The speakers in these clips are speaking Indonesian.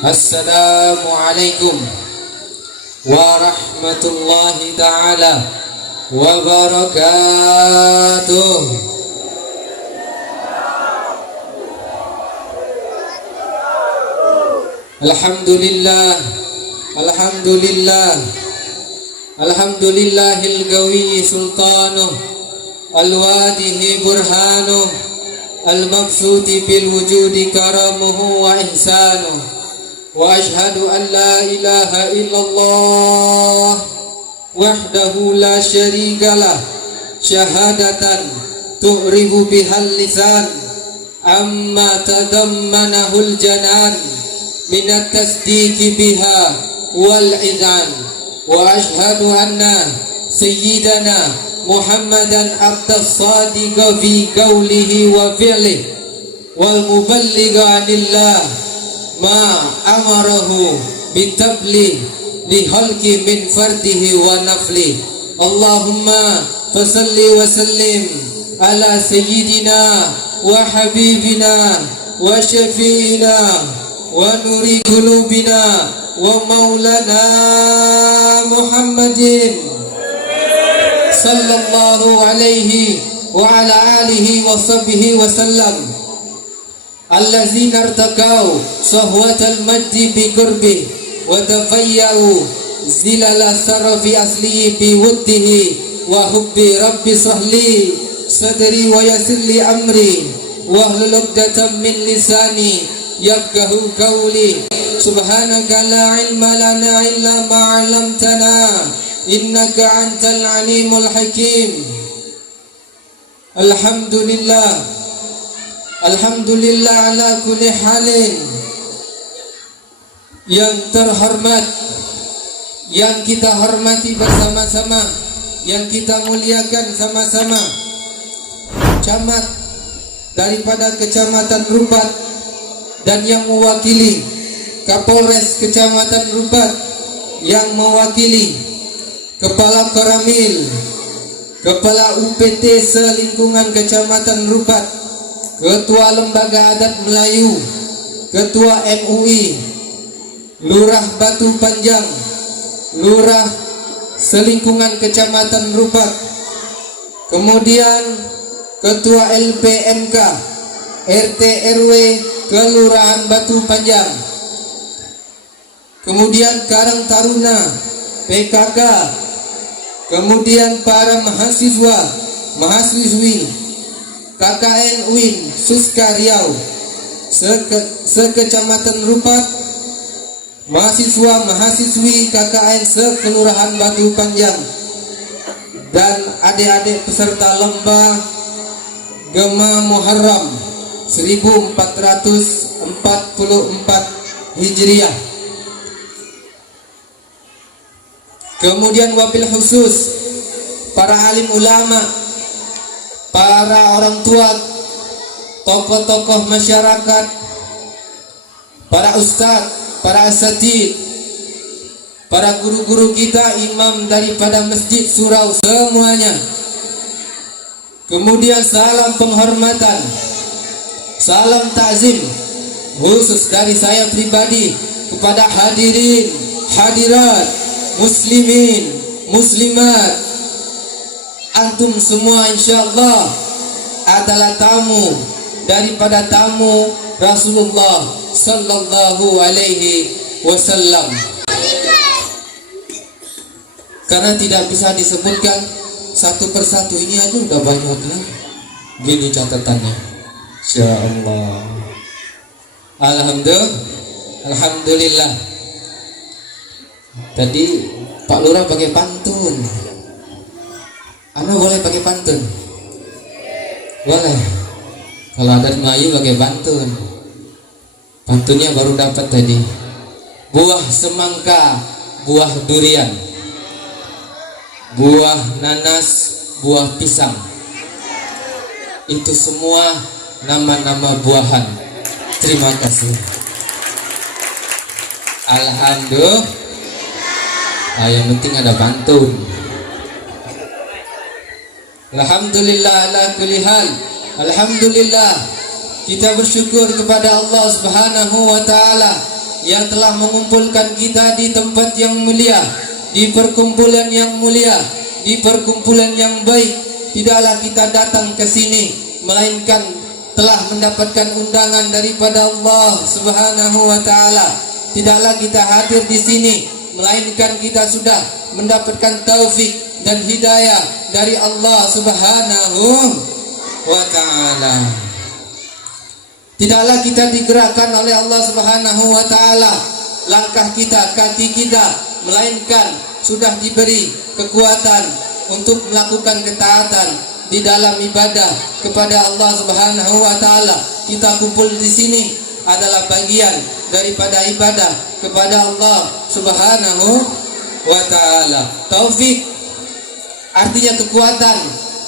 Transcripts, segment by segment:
Assalamualaikum warahmatullahi ta'ala wabarakatuh. Alhamdulillah, alhamdulillah, alhamdulillahil gawi sultanuh, al-wadihi burhanuh, al-mabsuti bil wujudi karamuhu wa ihsanuh. Wa ashhadu an la ilaha illallah wahdahu la syarikalah, syahadatan tu'ribu bihal lisan amma tadammanahul janan minat tasdiqi biha wal idhan. Wa ashhadu anna sayyidana Muhammadan abdas sadiqa fi qawlihi wa fi'lihi wal muballigha anillah ma amarahu bitabligh li halqi min fardihi wa nafli. Allahumma fasalli wa sallim ala sayyidina wa habibina wa syafi'ina wa nuri qulubina wa maulana Muhammadin sallallahu alaihi wa ala alihi wa sahbihi wa sallam, allazina irtaqau sahwatal majdi bi qurbi wa tafayyau zilala sarafi aslihi bi wuddihi wa hubbi rabbi sahli sadri wa yassir li amri wa hlul 'uqdatam min lisani yafqahu qawli. Subhanaka la ilma lana illa ma 'allamtana innaka antal alimul hakim. Alhamdulillah, alhamdulillah ala kulli halin. Yang terhormat, yang kita hormati bersama-sama, yang kita muliakan sama-sama, camat daripada Kecamatan Rumbat dan yang mewakili Kapolres Kecamatan Rumbat, yang mewakili Kepala Koramil, Kepala UPT selingkungan Kecamatan Rumbat, Ketua Lembaga Adat Melayu, Ketua MUI, Lurah Batu Panjang, Lurah selingkungan Kecamatan Rumbat, kemudian Ketua LPMK, RT RW Kelurahan Batu Panjang, kemudian Karang Taruna, PKK, kemudian para mahasiswa, mahasiswi KKN UIN Suska Riau sekecamatan Rumbat, mahasiswa mahasiswi KKN sekelurahan Batu Panjang, dan adik-adik peserta lomba Gema Muharram 1444 Hijriah. Kemudian wabil khusus para alim ulama, para orang tua, tokoh-tokoh masyarakat, para ustadz, para asatidz, para guru-guru kita, imam daripada Masjid Surau semuanya. Kemudian salam penghormatan, salam takzim khusus dari saya pribadi kepada hadirin, hadirat, muslimin, muslimat. Antum semua insyaallah adalah tamu daripada tamu Rasulullah sallallahu alaihi wasallam. Karena tidak bisa disebutkan satu persatu, ini aja udah banyak ya. Gini catatannya. Insyaallah. Alhamdulillah. Tadi Pak Lurah pakai pantun. Anda boleh pakai pantun? Boleh. Kalau adat Melayu pakai pantun. Pantunnya baru dapat tadi. Buah semangka, buah durian, buah nanas, buah pisang. Itu semua nama-nama buahan. Terima kasih. Alhamdulillah. Yang penting ada pantun. Alhamdulillah ala kulli hal. Alhamdulillah, kita bersyukur kepada Allah Subhanahu wa taala yang telah mengumpulkan kita di tempat yang mulia, di perkumpulan yang mulia, di perkumpulan yang baik. Tidaklah kita datang ke sini melainkan telah mendapatkan undangan daripada Allah Subhanahu wa taala. Tidaklah kita hadir di sini melainkan kita sudah mendapatkan taufik dan hidayah dari Allah Subhanahu wa taala. Tidaklah kita digerakkan oleh Allah Subhanahu wa taala langkah kita, kaki kita, melainkan sudah diberi kekuatan untuk melakukan ketaatan di dalam ibadah kepada Allah Subhanahu wa taala. Kita kumpul di sini adalah bagian daripada ibadah kepada Allah Subhanahu wa taala. Taufik artinya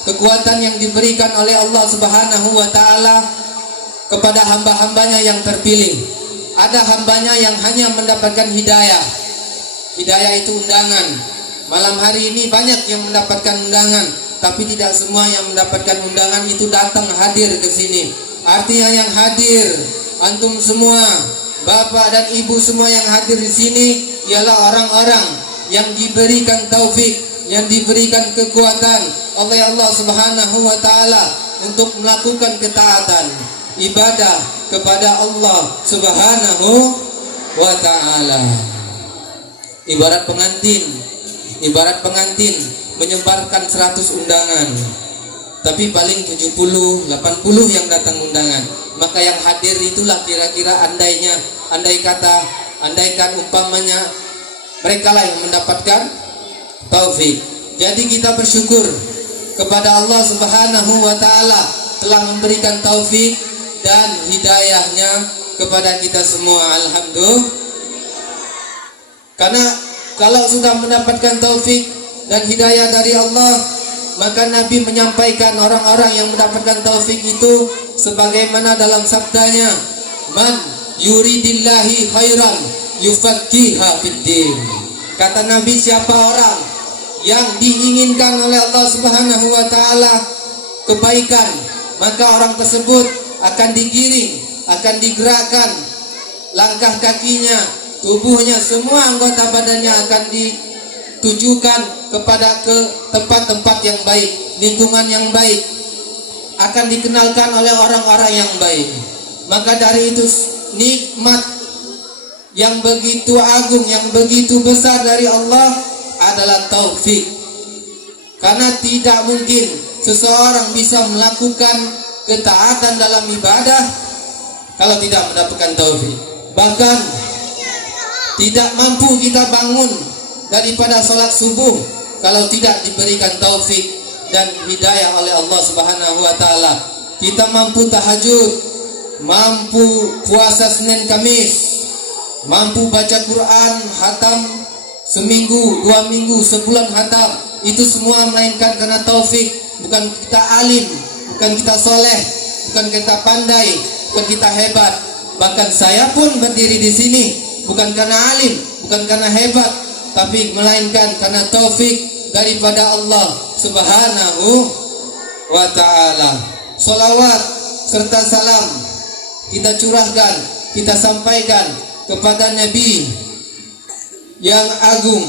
kekuatan yang diberikan oleh Allah Subhanahu wa taala kepada hamba-hambanya yang terpilih. Ada hambanya yang hanya mendapatkan hidayah. Hidayah itu undangan. Malam hari ini banyak yang mendapatkan undangan, tapi tidak semua yang mendapatkan undangan itu datang hadir ke sini. Artinya yang hadir, antum semua, bapak dan ibu semua yang hadir di sini ialah orang-orang yang diberikan taufik, yang diberikan kekuatan oleh Allah Subhanahu wa taala untuk melakukan ketaatan ibadah kepada Allah Subhanahu wa taala. Ibarat pengantin menyebarkan 100 undangan, tapi paling 70, 80 yang datang undangan. Maka yang hadir itulah kira-kira andaikan umpamanya mereka lah yang mendapatkan taufik. Jadi kita bersyukur kepada Allah Subhanahu wa taala telah memberikan taufik dan hidayahnya kepada kita semua. Alhamdulillah. Karena kalau sudah mendapatkan taufik dan hidayah dari Allah, maka Nabi menyampaikan orang-orang yang mendapatkan taufik itu sebagaimana dalam sabdanya, man yuridillahi khairan yufaqiha fiddin. Kata Nabi, siapa orang yang diinginkan oleh Allah Subhanahu wa taala kebaikan, maka orang tersebut akan digiring, akan digerakkan langkah kakinya, tubuhnya, semua anggota badannya akan ditujukan kepada ke tempat-tempat yang baik, lingkungan yang baik, akan dikenalkan oleh orang-orang yang baik. Maka dari itu nikmat yang begitu agung, yang begitu besar dari Allah adalah taufik. Karena tidak mungkin seseorang bisa melakukan ketaatan dalam ibadah kalau tidak mendapatkan taufik. Bahkan tidak mampu kita bangun daripada salat subuh kalau tidak diberikan taufik dan hidayah oleh Allah Subhanahu wa taala. Kita mampu tahajud, mampu puasa Senin Kamis, mampu baca Quran hatam seminggu, 2 minggu, sebulan hatam. Itu semua melainkan karena taufik. Bukan kita alim, bukan kita soleh, bukan kita pandai, bukan kita hebat. Bahkan saya pun berdiri di sini bukan karena alim, bukan karena hebat, tapi melainkan karena taufik daripada Allah Subhanahu wa taala. Salawat serta salam kita curahkan, kita sampaikan kepada Nabi yang agung,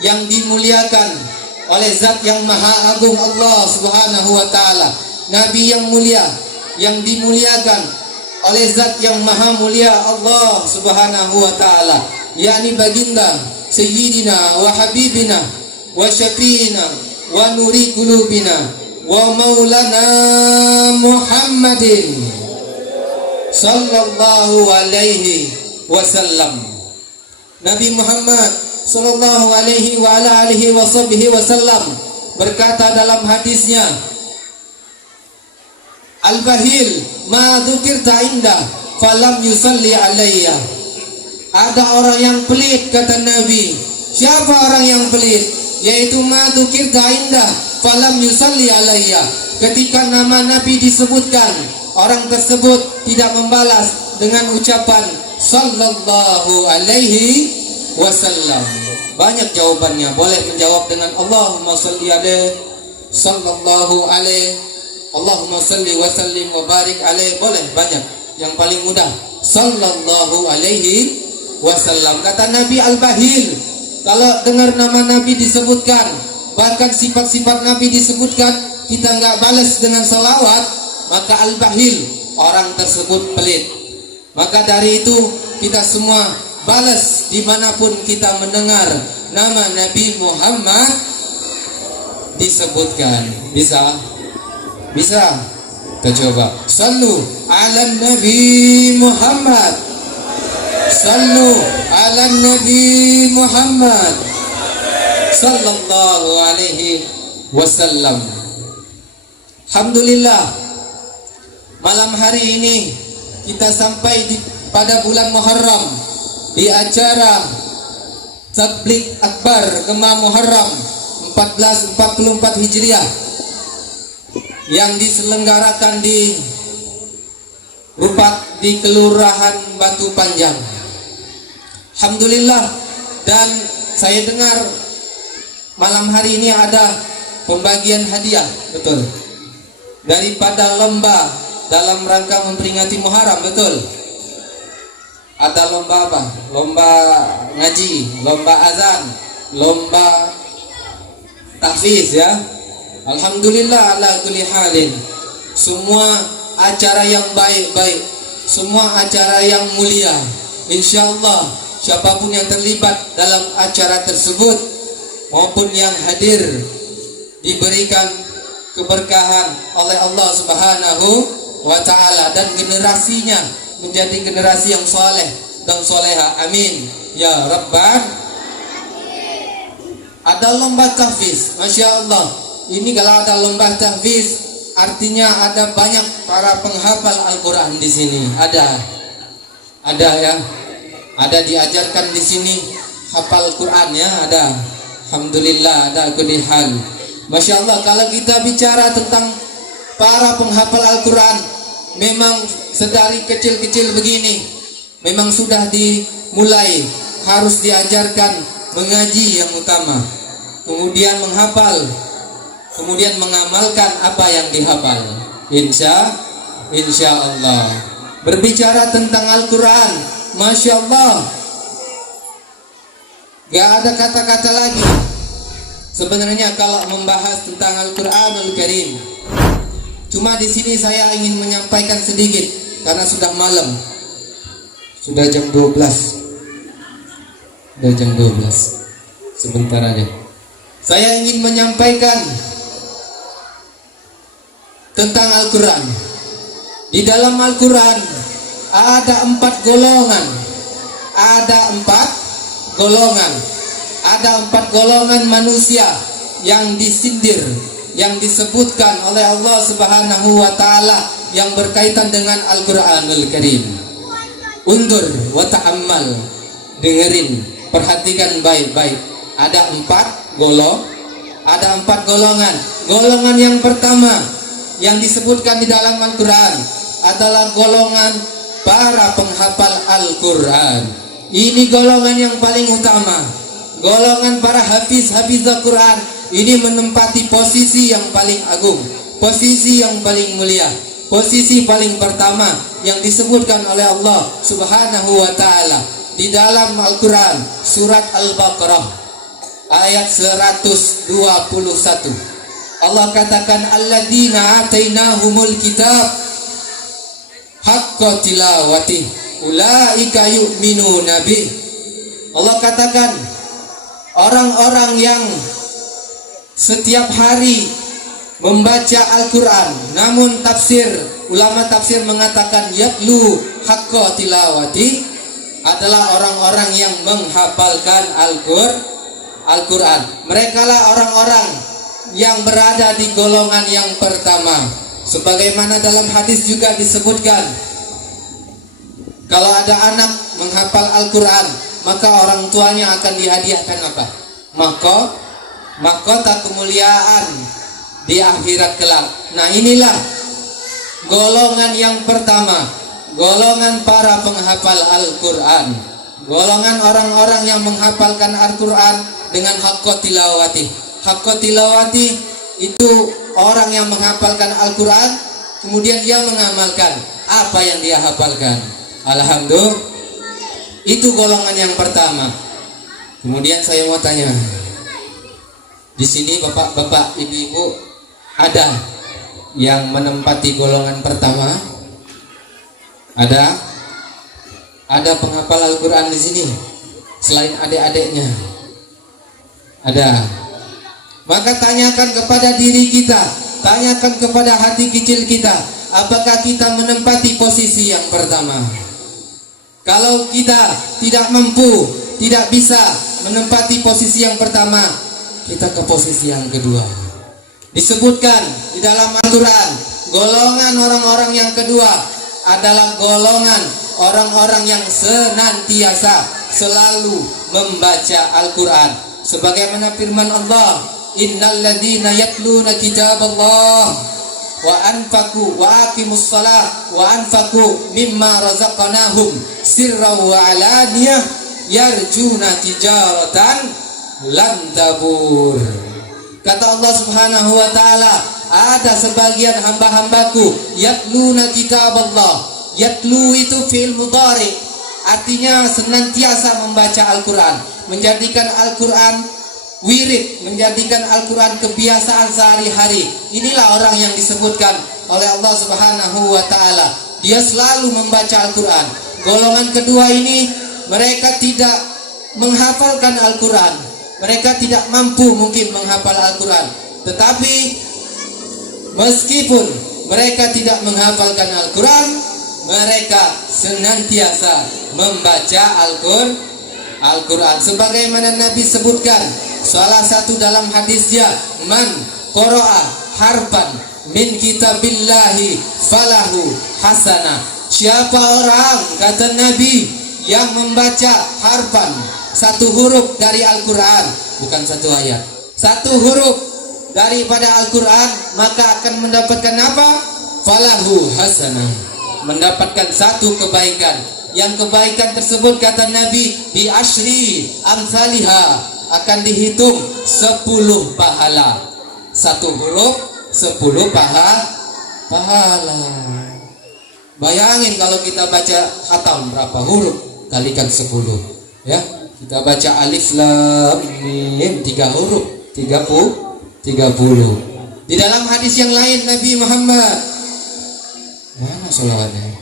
yang dimuliakan oleh Zat yang Maha Agung, Allah Subhanahu wa taala. Nabi yang mulia, yang dimuliakan oleh Zat yang Maha Mulia, Allah Subhanahu wa taala, yakni baginda Sayyidina wa Habibina wa Syafiina wa Nuri Qulubina wa Maulana Muhammadin sallallahu alaihi wasallam. Nabi Muhammad sallallahu alaihi wa ala alihi wasallam berkata dalam hadisnya, Al-Bahil ma dzukirta inda falam yusalli alayya. Ada orang yang pelit, kata Nabi. Siapa orang yang pelit? Yaitu ma dzukirta inda falam yusalli alayya. Ketika nama Nabi disebutkan, orang tersebut tidak membalas dengan ucapan sallallahu alaihi wasallam. Banyak jawabannya. Boleh menjawab dengan Allahumma salli alaihi, sallallahu alaihi, Allahumma salli wa sallim wa barik alaihi. Boleh banyak. Yang paling mudah sallallahu alaihi wasallam. Kata Nabi al-bahil, kalau dengar nama Nabi disebutkan, bahkan sifat-sifat Nabi disebutkan, kita nggak balas dengan salawat, maka al-bahil, orang tersebut pelit. Maka dari itu kita semua balas dimanapun kita mendengar nama Nabi Muhammad disebutkan. Bisa? Kita coba. Sallu ala Nabi Muhammad. Sallu ala Nabi Muhammad sallallahu alaihi wasallam. Alhamdulillah, malam hari ini kita sampai pada bulan Muharram di acara Tabligh Akbar Gema Muharram 1444 Hijriah yang diselenggarakan di Kelurahan Batu Panjang. Alhamdulillah, dan saya dengar malam hari ini ada pembagian hadiah, betul, daripada lomba dalam rangka memperingati Muharram, betul. Ada lomba apa? Lomba ngaji, lomba azan, lomba tahfiz ya. Alhamdulillah ala kulli halin. Semua acara yang baik-baik, semua acara yang mulia. Insyaallah siapapun yang terlibat dalam acara tersebut maupun yang hadir diberikan keberkahan oleh Allah Subhanahu wa taala dan generasinya menjadi generasi yang soleh dan soleha. Amin ya rabbal. Ada lomba tahfiz, masya Allah. Ini kalau ada lomba tahfiz, artinya ada banyak para penghafal Al-Quran di sini. Ada ya, ada diajarkan di sini hafal Quran ya, ada. Alhamdulillah, ada kulihal. Masya Allah, kalau kita bicara tentang para penghafal Al-Quran, memang sedari kecil-kecil begini, memang sudah dimulai harus diajarkan mengaji yang utama, kemudian menghafal, kemudian mengamalkan apa yang dihafal. Insya Allah. Berbicara tentang Al-Quran, masya Allah, gak ada kata-kata lagi sebenarnya kalau membahas tentang Al-Quranul Karim. Cuma di sini saya ingin menyampaikan sedikit karena sudah malam, sudah jam 12. Sudah jam 12. Sebentar aja. Saya ingin menyampaikan tentang Al-Quran. Di dalam Al-Quran ada 4 golongan. Ada 4 golongan. Ada 4 golongan manusia yang disindir, yang disebutkan oleh Allah Subhanahu wa taala yang berkaitan dengan Al-Quranul Karim. Undur wa ta'ammal. Dengerin, perhatikan baik-baik. Ada 4 golongan. Golongan yang pertama yang disebutkan di dalam Al-Quran adalah golongan para penghafal Al-Quran. Ini golongan yang paling utama. Golongan para hafiz Al-Quran ini menempati posisi yang paling agung, posisi yang paling mulia, posisi paling pertama yang disebutkan oleh Allah Subhanahu wa taala di dalam Al-Quran surat Al-Baqarah ayat 121. Allah katakan alladzina atainahumul kitab haqqa tilawati ulaika yu'minuna bih. Allah katakan orang-orang yang setiap hari membaca Al-Quran, namun ulama tafsir mengatakan yatlu haqqa tilawati adalah orang-orang yang menghafalkan Al-Quran. Merekalah orang-orang yang berada di golongan yang pertama. Sebagaimana dalam hadis juga disebutkan, kalau ada anak menghafal Al-Quran, maka orang tuanya akan dihadiahkan apa? Mahkota kemuliaan di akhirat kelak. Nah, inilah golongan yang pertama, golongan para penghafal Al-Quran, golongan orang-orang yang menghafalkan Al-Quran dengan haqqa tilawati. Haqqa tilawati itu orang yang menghafalkan Al-Quran kemudian dia mengamalkan apa yang dia hafalkan. Itu golongan yang pertama. Kemudian saya mau tanya, di sini bapak-bapak, ibu-ibu, ada yang menempati golongan pertama? Ada? Ada penghafal Al-Quran di sini selain adik-adiknya? Ada. Maka tanyakan kepada diri kita, tanyakan kepada hati kecil kita, apakah kita menempati posisi yang pertama? Kalau kita tidak mampu, tidak bisa menempati posisi yang pertama, kita ke posisi yang kedua. Disebutkan di dalam Al-Quran, golongan orang-orang yang kedua adalah golongan orang-orang yang senantiasa selalu membaca Al-Quran. Sebagaimana firman Allah, innal ladzina yatluna kitaballah wa anfaqu wa aqimus shalah wa anfaqu mimma razaqnahum sirran wa alaniyah yarjuna tijaratan lan tabur. Kata Allah Subhanahu wa taala, ada sebagian hamba-hambaku yatluna kitaballah. Yatlu itu fi'il mudhari, artinya senantiasa membaca Al-Quran, menjadikan Al-Quran wirid, menjadikan Al-Quran kebiasaan sehari-hari. Inilah orang yang disebutkan oleh Allah Subhanahu wa ta'ala, dia selalu membaca Al-Quran. Golongan kedua ini, mereka tidak menghafalkan Al-Quran, mereka tidak mampu mungkin menghafal Al-Quran, tetapi meskipun mereka tidak menghafalkan Al-Quran, mereka senantiasa membaca Al-Quran. Sebagaimana Nabi sebutkan, salah satu dalam hadisnya, man qara'a harban min kitabillahi falahu hasanah. Siapa orang, kata Nabi, yang membaca harban, satu huruf dari Al-Quran, bukan satu ayat, satu huruf daripada Al-Quran, maka akan mendapatkan apa? Falahu hasanah, mendapatkan satu kebaikan. Yang kebaikan tersebut, kata Nabi, bi asyri amsalihha, akan dihitung 10 pahala. Satu huruf 10 pahala. Bayangin kalau kita baca khatam, berapa huruf kalikan 10, ya. Kita baca alif lam mim 3 huruf, 30. Di dalam hadis yang lain, Nabi Muhammad, mana sholawatnya?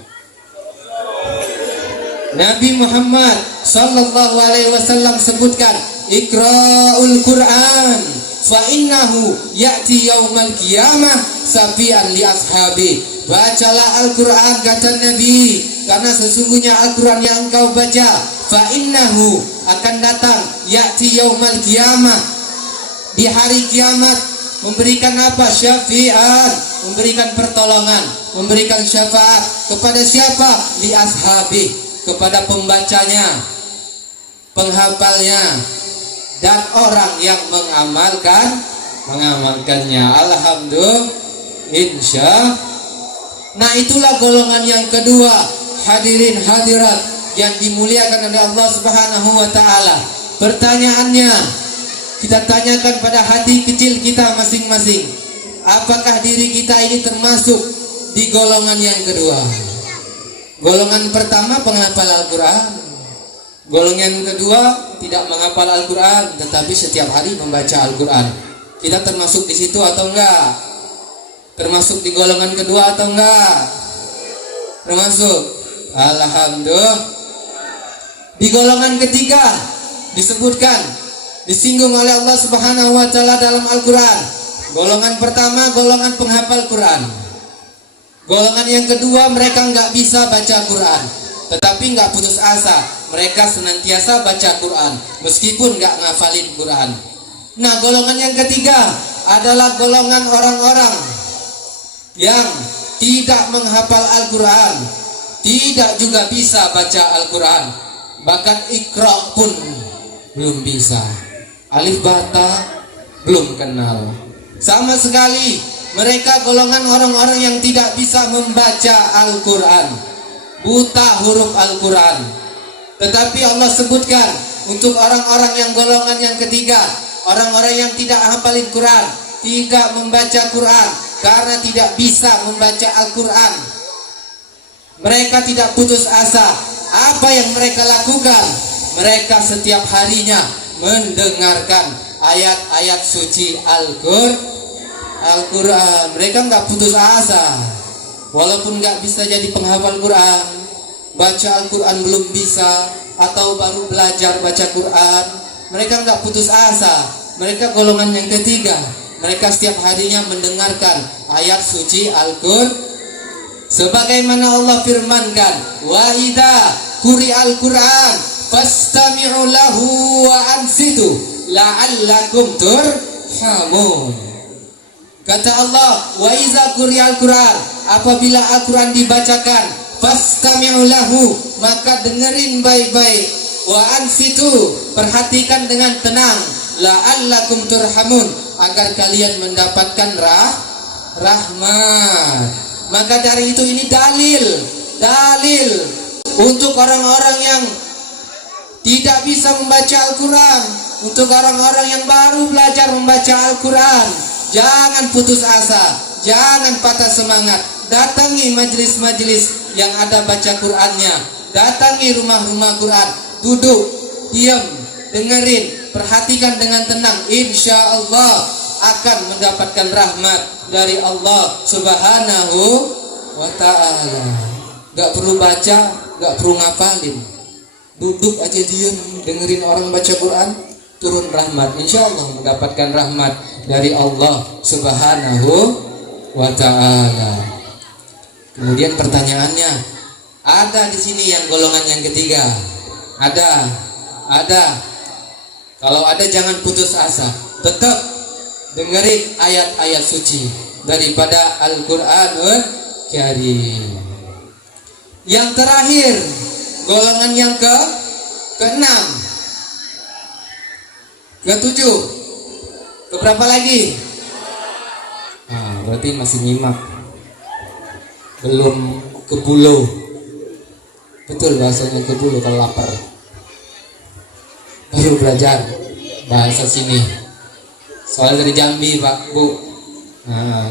Nabi Muhammad sallallahu alaihi wasallam sebutkan, Iqra'ul Quran fa innahu ya'ti yaumal qiyamah safi'an li ashabi. Bacalah Al-Quran, kata Nabi, karena sesungguhnya Al-Quran yang engkau baca, fa innahu, akan datang, ya'ti yaumal qiyamah, di hari kiamat, memberikan apa? Syafi'an, memberikan pertolongan, memberikan syafaat kepada siapa? Li ashabi, kepada pembacanya, penghafalnya, dan orang yang mengamalkannya. Alhamdulillah, insya. Nah, itulah golongan yang kedua, hadirin hadirat yang dimuliakan oleh Allah Subhanahu wa ta'ala. Pertanyaannya, kita tanyakan pada hati kecil kita masing-masing, apakah diri kita ini termasuk di golongan yang kedua? Golongan pertama penghafal Al-Quran, golongan kedua tidak menghafal Al-Quran tetapi setiap hari membaca Al-Quran. Kita termasuk di situ atau enggak? Termasuk di golongan kedua atau enggak? Termasuk. Alhamdulillah. Di golongan ketiga disebutkan, disinggung oleh Allah Subhanahu wa ta'ala dalam Al-Quran. Golongan pertama, golongan penghafal Quran. Golongan yang kedua, mereka nggak bisa baca Quran, tetapi nggak putus asa, mereka senantiasa baca Quran meskipun nggak ngafalin Quran. Nah, golongan yang ketiga adalah golongan orang-orang yang tidak menghafal Al-Quran, tidak juga bisa baca Al-Quran, bahkan Iqra pun belum bisa, alif bata belum kenal sama sekali. Mereka golongan orang-orang yang tidak bisa membaca Al-Quran, buta huruf Al-Quran. Tetapi Allah sebutkan untuk orang-orang yang golongan yang ketiga, orang-orang yang tidak hafalin Quran, tidak membaca Quran karena tidak bisa membaca Al-Quran. Mereka tidak putus asa, Apa yang mereka lakukan? Mereka setiap harinya mendengarkan ayat-ayat suci Al-Quran. Mereka nggak putus asa. Walaupun nggak bisa jadi penghafal Quran, baca Al-Quran belum bisa, atau baru belajar baca Quran, mereka nggak putus asa. Mereka golongan yang ketiga. Mereka setiap harinya mendengarkan ayat suci Al-Quran. Sebagaimana Allah firmankan, wa idza quri'al Qur'an fastami'u lahu wa ansitu la'allakum turhamun. Kata Allah, wa idza quri'al Qur'an, apabila Al-Quran dibacakan, fastami'u lahu, maka dengerin baik-baik, wa ansitu, perhatikan dengan tenang, la'allakum turhamun, agar kalian mendapatkan rahmat. Maka dari itu ini dalil untuk orang-orang yang tidak bisa membaca Al-Quran, untuk orang-orang yang baru belajar membaca Al-Quran. Jangan putus asa, jangan patah semangat. Datangi majelis-majelis yang ada baca Qurannya, datangi rumah-rumah Quran, duduk, diam, dengerin, perhatikan dengan tenang. Insya Allah akan mendapatkan rahmat dari Allah Subhanahu wa ta'ala. Gak perlu baca, gak perlu ngapalin, duduk aja diam, dengerin orang baca Quran, turun rahmat. Insya Allah mendapatkan rahmat dari Allah Subhanahu wa ta'ala. Kemudian pertanyaannya, ada di sini yang golongan yang ketiga? Ada. Kalau ada jangan putus asa, tetap dengerin ayat-ayat suci daripada Al-Quranul Karim. Yang terakhir, golongan yang keenam, ketujuh, keberapa lagi? Berarti masih nyimak, belum ke pulau. Betul bahasanya ke pulau kalau lapar. Baru belajar bahasa sini. Soalnya dari Jambi Pak Bu,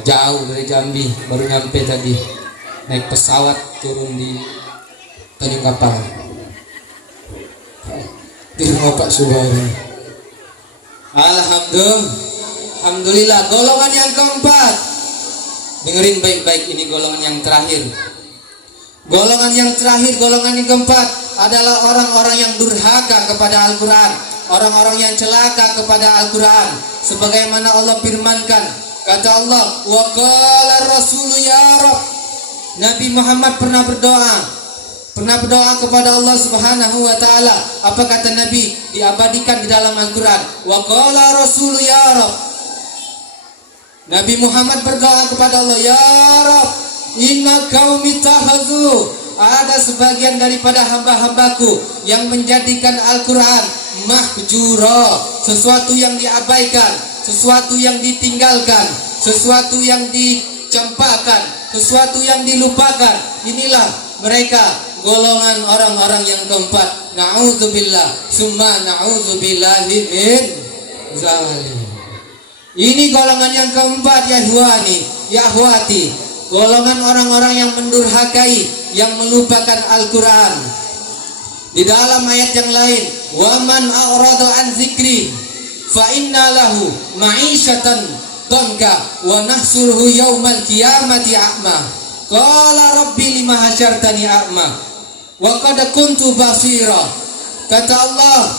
jauh dari Jambi, baru nyampe tadi, naik pesawat turun di Tanjung Kapal di rumah Pak Subari. Alhamdulillah. Golongan yang keempat, dengerin baik-baik, ini golongan yang terakhir. Golongan yang keempat adalah orang-orang yang durhaka kepada Al-Quran, orang-orang yang celaka kepada Al-Quran. Sebagaimana Allah firmankan, kata Allah, wa qala rasulu ya Rabb. Nabi Muhammad pernah berdoa kepada Allah Subhanahu wa ta'ala. Apa kata Nabi? Diabadikan di dalam Al-Quran, wa qala rasulu ya Rabb. Nabi Muhammad berdoa kepada Allah, ya Rabb, inna qaumi takhadhu, ada sebagian daripada hamba-hambaku yang menjadikan Al-Quran mahjura, sesuatu yang diabaikan, sesuatu yang ditinggalkan, sesuatu yang dicampakkan, sesuatu yang dilupakan. Inilah mereka, golongan orang-orang yang keempat. Na'udzubillah, summa na'udzubillahi min zalim. Ini golongan yang keempat, ya ikhwani, ya akhwati, golongan orang-orang yang mendurhakai, yang melupakan Al-Quran. Di dalam ayat yang lain, wa man a'rada an zikri fa inna lahu ma'isyatan dhanka wa nahsuruhu yaumal qiyamati a'ma. Qala rabbi lima hasyartani a'ma wa qad kuntu basira. Kata Allah,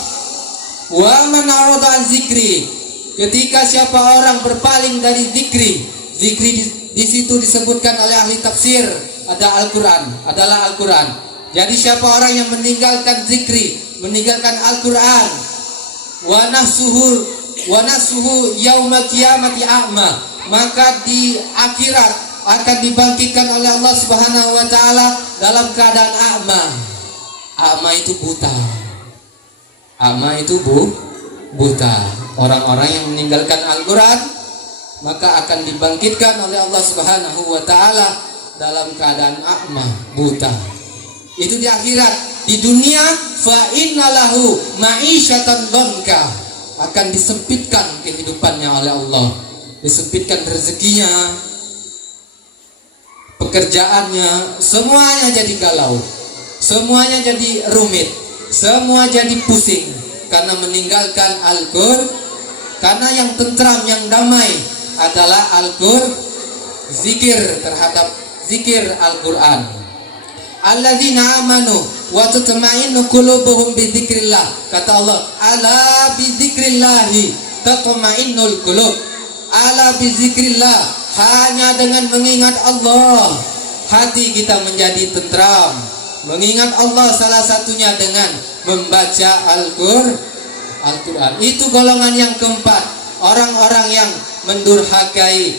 wa man a'rada an zikri, ketika siapa orang berpaling dari zikri di situ disebutkan oleh ahli tafsir ada Al-Quran, adalah Al-Quran. Jadi siapa orang yang meninggalkan zikri, meninggalkan Al-Quran, wa nasuhu yaumal qiyamati a'ma, maka di akhirat akan dibangkitkan oleh Allah Subhanahu wa ta'ala dalam keadaan a'ma. A'ma itu buta. A'ma itu buta. Orang-orang yang meninggalkan Al-Quran maka akan dibangkitkan oleh Allah Subhanahu wa ta'ala dalam keadaan a'ma, buta. Itu di akhirat. Di dunia, fa innalahu ma'isyatan dhanka, akan disempitkan kehidupannya oleh Allah, disempitkan rezekinya, pekerjaannya, semuanya jadi galau. semuanya jadi rumit, semua jadi pusing karena meninggalkan Al-Qur'an. Karena yang tentram, yang damai adalah Al-Qur'an, zikir terhadap zikir Al-Qur'an. Alladzina amanu wa tatma'innu qulubuhum bi dzikrillah. Kata Allah, ala bi dzikrillahi tatma'innul qulub. Ala bi dzikrillah, hanya dengan mengingat Allah hati kita menjadi tentram. Mengingat Allah salah satunya dengan membaca Al-Qur'an. Itu golongan yang keempat, orang-orang yang mendurhakai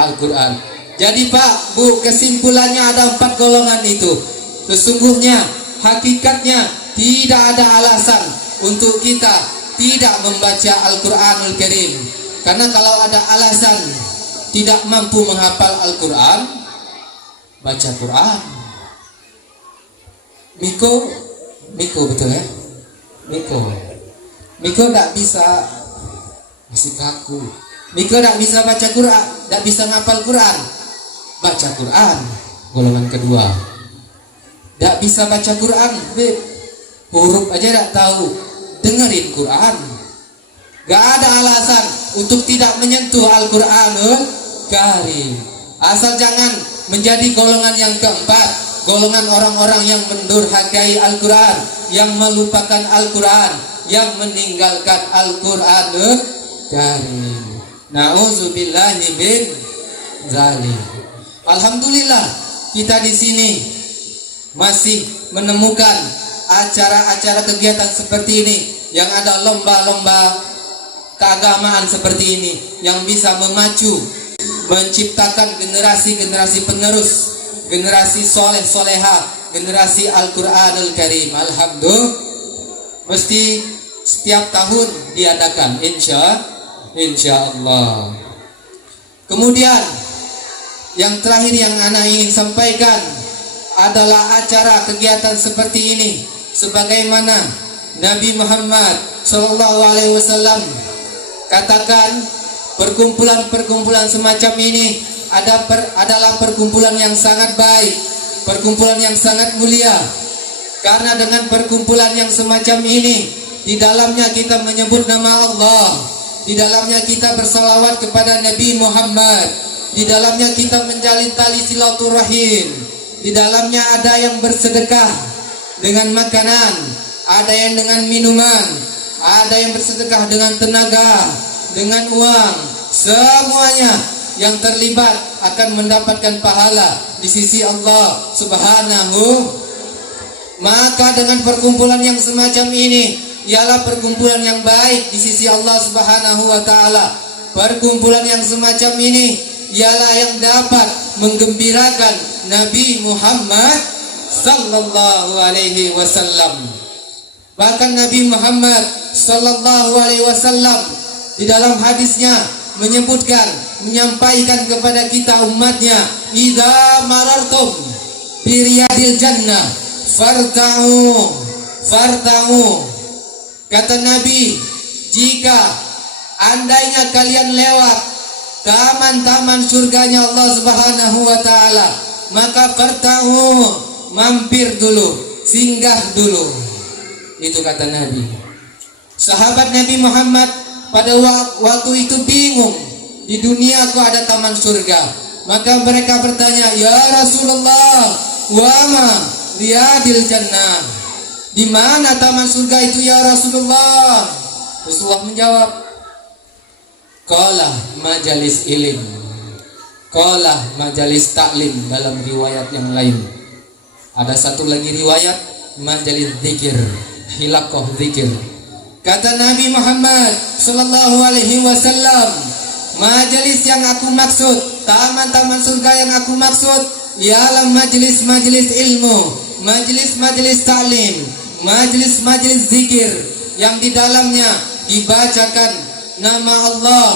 Al-Qur'an. Jadi Pak, Bu, kesimpulannya ada 4 golongan itu. Sesungguhnya, hakikatnya tidak ada alasan untuk kita tidak membaca Al-Quranul Karim. Karena kalau ada alasan tidak mampu menghafal Al-Quran, baca Quran. Miko betul ya? Miko tidak bisa, masih kaku. Miko tidak bisa baca Quran, tidak bisa menghafal Quran. Baca Quran. Golongan kedua, tidak bisa baca Quran, huruf aja tidak tahu, dengerin Quran. Gak ada alasan untuk tidak menyentuh Al-Quranul Karim. Asal jangan menjadi golongan yang keempat, golongan orang-orang yang mendurhakai Al-Quran, yang melupakan Al-Quran, yang meninggalkan Al-Quranul Karim. Na'udzubillahi min zalim. Alhamdulillah kita di sini masih menemukan acara-acara kegiatan seperti ini, yang ada lomba-lomba keagamaan seperti ini, yang bisa memacu, menciptakan generasi-generasi penerus, generasi soleh-soleha, generasi Al-Quranul Karim. Alhamdulillah, mesti setiap tahun diadakan, insya Allah. Kemudian yang terakhir yang anak ingin sampaikan adalah acara kegiatan seperti ini, sebagaimana Nabi Muhammad SAW katakan, perkumpulan-perkumpulan semacam ini adalah perkumpulan yang sangat baik, perkumpulan yang sangat mulia. Karena dengan perkumpulan yang semacam ini, di dalamnya kita menyebut nama Allah, di dalamnya kita bersalawat kepada Nabi Muhammad, di dalamnya kita menjalin tali silaturahim, di dalamnya ada yang bersedekah dengan makanan, ada yang dengan minuman, ada yang bersedekah dengan tenaga, dengan uang. Semuanya yang terlibat akan mendapatkan pahala di sisi Allah Subhanahu. Maka dengan perkumpulan yang semacam ini ialah perkumpulan yang baik di sisi Allah Subhanahu wa taala. Perkumpulan yang semacam ini ialah yang dapat menggembirakan Nabi Muhammad sallallahu alaihi wasallam. Bahkan Nabi Muhammad sallallahu alaihi wasallam di dalam hadisnya menyebutkan, menyampaikan kepada kita umatnya, idza marartum bi riyadil jannah farta'u. Kata Nabi, jika andainya kalian lewat taman-taman surganya Allah Subhanahu wa taala, maka farta'u, mampir dulu, singgah dulu. Itu kata Nabi. Sahabat Nabi Muhammad pada waktu itu bingung, di dunia kok ada taman surga. Maka mereka bertanya, ya Rasulullah, wa ma riyadil jannah, di mana taman surga itu ya Rasulullah? Rasulullah menjawab, qala majalis ilim, qala majalis taklim. Dalam riwayat yang lain ada satu lagi riwayat, majalis zikir, hilaqah zikir. Kata Nabi Muhammad sallallahu alaihi wasallam, majelis yang aku maksud, taman-taman surga yang aku maksud ialah majelis-majelis ilmu, majelis-majelis ta'lim, majelis-majelis zikir yang di dalamnya dibacakan nama Allah,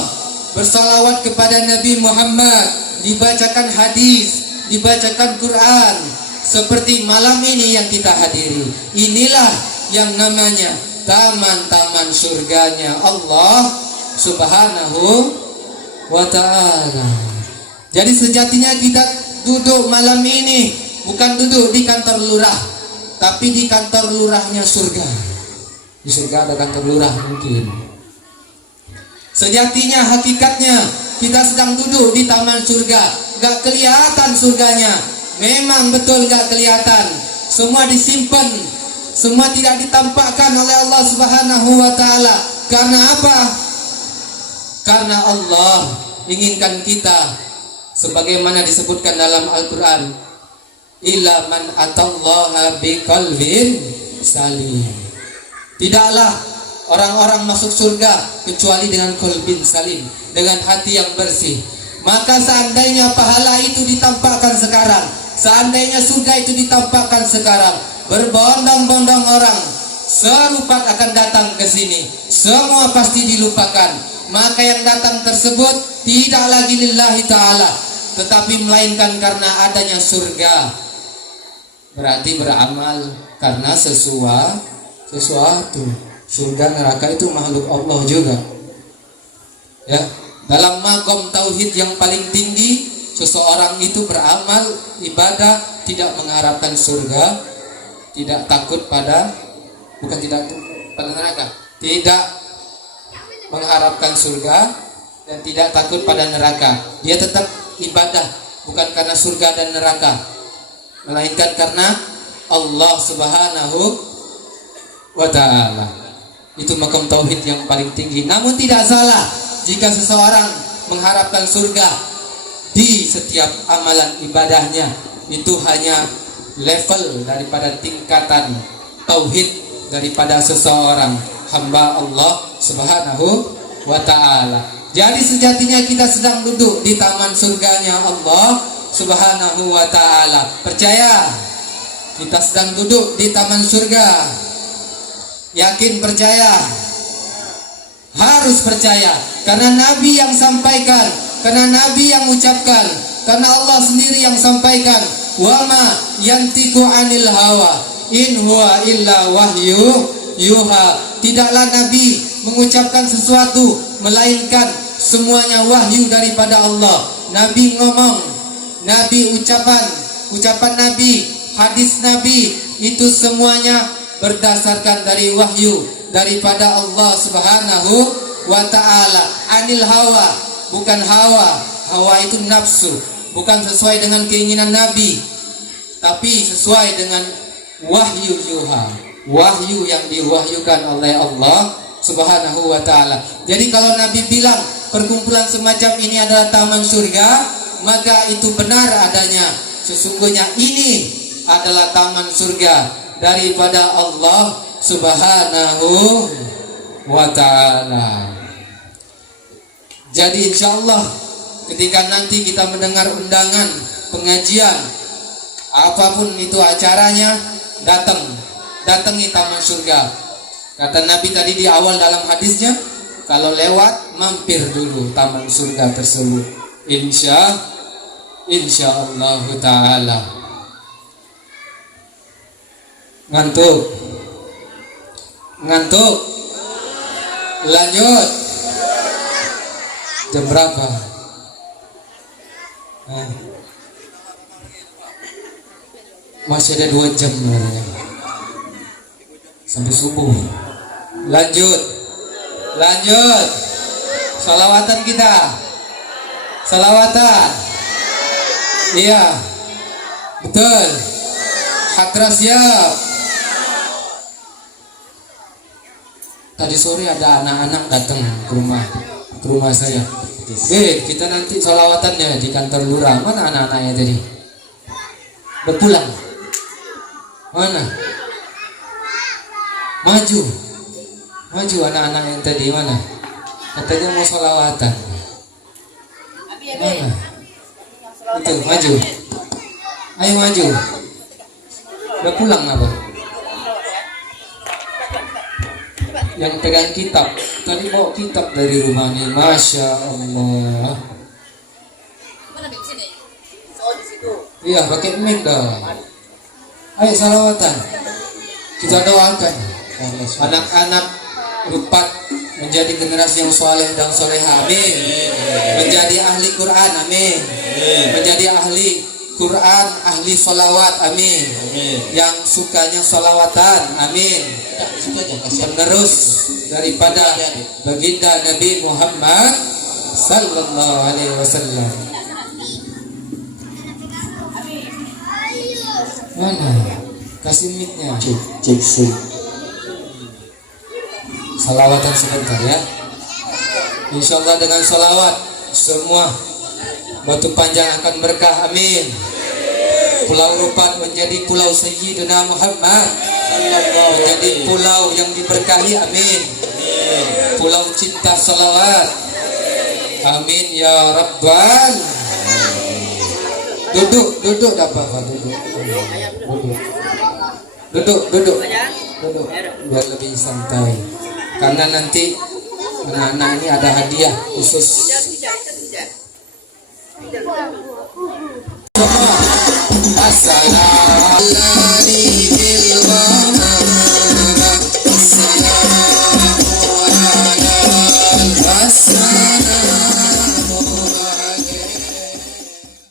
bersalawat kepada Nabi Muhammad, dibacakan hadis, dibacakan Quran, seperti malam ini yang kita hadiri. Inilah yang namanya taman-taman surganya Allah Subhanahu wa ta'ala. Jadi sejatinya kita duduk malam ini bukan duduk di kantor lurah, tapi di kantor lurahnya surga. Di surga ada kantor lurah mungkin. Sejatinya, hakikatnya kita sedang duduk di taman surga. Gak kelihatan surganya. Memang betul gak kelihatan. Semua disimpan, semua tidak ditampakkan oleh Allah Subhanahu wa ta'ala. Karena apa? Karena Allah inginkan kita, sebagaimana disebutkan dalam Al-Quran, illa man atallaha biqalbin salim. Tidaklah orang-orang masuk surga kecuali dengan qalbin salim, dengan hati yang bersih. Maka seandainya pahala itu ditampakkan sekarang, seandainya surga itu ditampakkan sekarang, berbondong-bondong orang serupat akan datang ke sini, semua pasti dilupakan. Maka yang datang tersebut tidak lagi lillahi ta'ala, tetapi melainkan karena adanya surga. Berarti beramal karena sesuatu. Surga neraka itu makhluk Allah juga. Ya, dalam maqam tauhid yang paling tinggi, seseorang itu beramal ibadah tidak mengharapkan surga, tidak takut pada neraka, tidak mengharapkan surga dan tidak takut pada neraka. Dia tetap ibadah bukan karena surga dan neraka, melainkan karena Allah Subhanahu wa ta'ala. Itu makam tauhid yang paling tinggi. Namun tidak salah jika seseorang mengharapkan surga di setiap amalan ibadahnya. Itu hanya level daripada tingkatan tauhid daripada seseorang hamba Allah Subhanahu wa ta'ala. Jadi sejatinya kita sedang duduk di taman surganya Allah Subhanahu wa ta'ala. Percaya kita sedang duduk di taman surga. Yakin, percaya, harus percaya, karena Nabi yang sampaikan, karena Nabi yang ucapkan, karena Allah sendiri yang sampaikan. Wa ma yantiqu anil hawa in huwa illa wahyu yuha. Tidaklah Nabi mengucapkan sesuatu melainkan semuanya wahyu daripada Allah. Nabi ngomong, Nabi ucapan Nabi, hadis Nabi, itu semuanya berdasarkan dari wahyu daripada Allah Subhanahu wa ta'ala. Anil hawa, bukan hawa. Hawa itu nafsu, bukan sesuai dengan keinginan Nabi, tapi sesuai dengan wahyu yuha, wahyu yang diwahyukan oleh Allah Subhanahu wa ta'ala. Jadi kalau Nabi bilang perkumpulan semacam ini adalah taman surga, maka itu benar adanya. Sesungguhnya ini adalah taman surga daripada Allah Subhanahu wa ta'ala. Jadi insyaallah ketika nanti kita mendengar undangan pengajian, apapun itu acaranya, datangi taman surga. Kata Nabi tadi di awal dalam hadisnya, kalau lewat mampir dulu taman surga tersebut. Insyaallah ta'ala. Ngantuk? Lanjut. Jam berapa? Masih ada 2 jam sampai subuh. Lanjut. Salawatan kita. Salawatan. Iya, betul. Hatra siap. Tadi sore ada anak-anak datang ke rumah saya. Kita nanti sholawatan ya di kantor lurah. Mana anak-anaknya tadi? Berpulang. Mana? Maju anak-anak yang tadi mana? Katanya mau sholawatan. Mana? Itu maju. Ayo maju. Udah pulang apa? Yang pegang kitab tadi bawa kitab dari rumahnya. Masya Allah. Iya, pakai mic dah. Ayo salawatan. Kita doakan anak-anak rupat menjadi generasi yang soleh dan soleha. Amin. Menjadi ahli Quran. Amin. Menjadi ahli Quran ahli salawat, amin. Yang sukanya salawatan, amin. Penerus daripada baginda Nabi Muhammad sallallahu alaihi wasallam. Mana? Kasih mic-nya. Cek. Salawatan sebentar ya. Insyaallah dengan salawat semua batu panjang akan berkah, amin. Pulau Rupat menjadi pulau Sayyidina Muhammad, menjadi pulau yang diberkahi, amin. Pulau cinta salawat, amin ya Rabbal. Duduk dapat duduk biar lebih santai, karena nanti anak-anak ini ada hadiah khusus. Assalamualaikum.